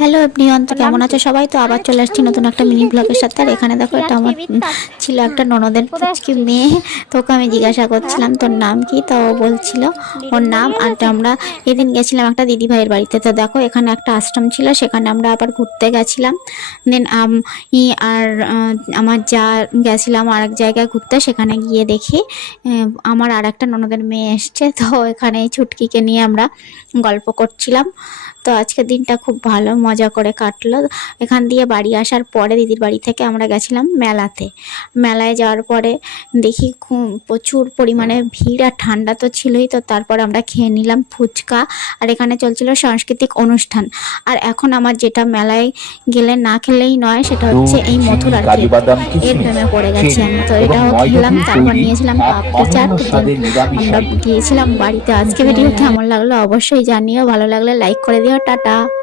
Hello everyone, তো কেমন আছো সবাই? তো আবার চলে আসছি নতুন একটা মিনি ব্লগের সাথে। আর এখানে দেখো, এটা আমার ছিল একটা ননদের পুচকি মেয়ে। তো ওকে আমি জিজ্ঞাসা করছিলাম তোর নাম কি, তো ও বলছিল ওর নাম। আর আমরা এদিন গেছিলাম একটা দিদি ভাইয়ের বাড়িতে। তো দেখো, এখানে একটা আশ্রম ছিল, সেখানে আমরা আবার ঘুরতে গেছিলাম। দেন আর আমার যা গেছিলাম আর এক জায়গায় ঘুরতে। সেখানে গিয়ে দেখি আমার আর একটা ননদের মেয়ে এসছে। তো এখানে ছুটকিকে নিয়ে আমরা গল্প করছিলাম। তো আজকের দিনটা খুব ভালো মজা করে কাটলো। এখান দিয়ে বাড়ি আসার পরে দিদির বাড়ি থেকে আমরা গেছিলাম মেলাতে। মেলায় যাওয়ার পরে দেখি প্রচুর পরিমাণে ভিড়, আর ঠান্ডা তো ছিলই। তো তারপর আমরা খেয়ে নিলাম ফুচকা। আর এখানে চলছিল সাংস্কৃতিক অনুষ্ঠান। আর এখন আমার যেটা মেলায় গেলে না খেলেই নয়, সেটা হচ্ছে এই মথুরার কেক। এর প্রেমে পড়ে গেছি আমি। তো এটাও খেলাম, তারপর নিয়েছিলাম পাপড়ি চাট। আমরা গিয়েছিলাম বাড়িতে। আজকে ভিডিও কেমন লাগলো অবশ্যই জানিও, ভালো লাগলে লাইক করে দিও। টাটা।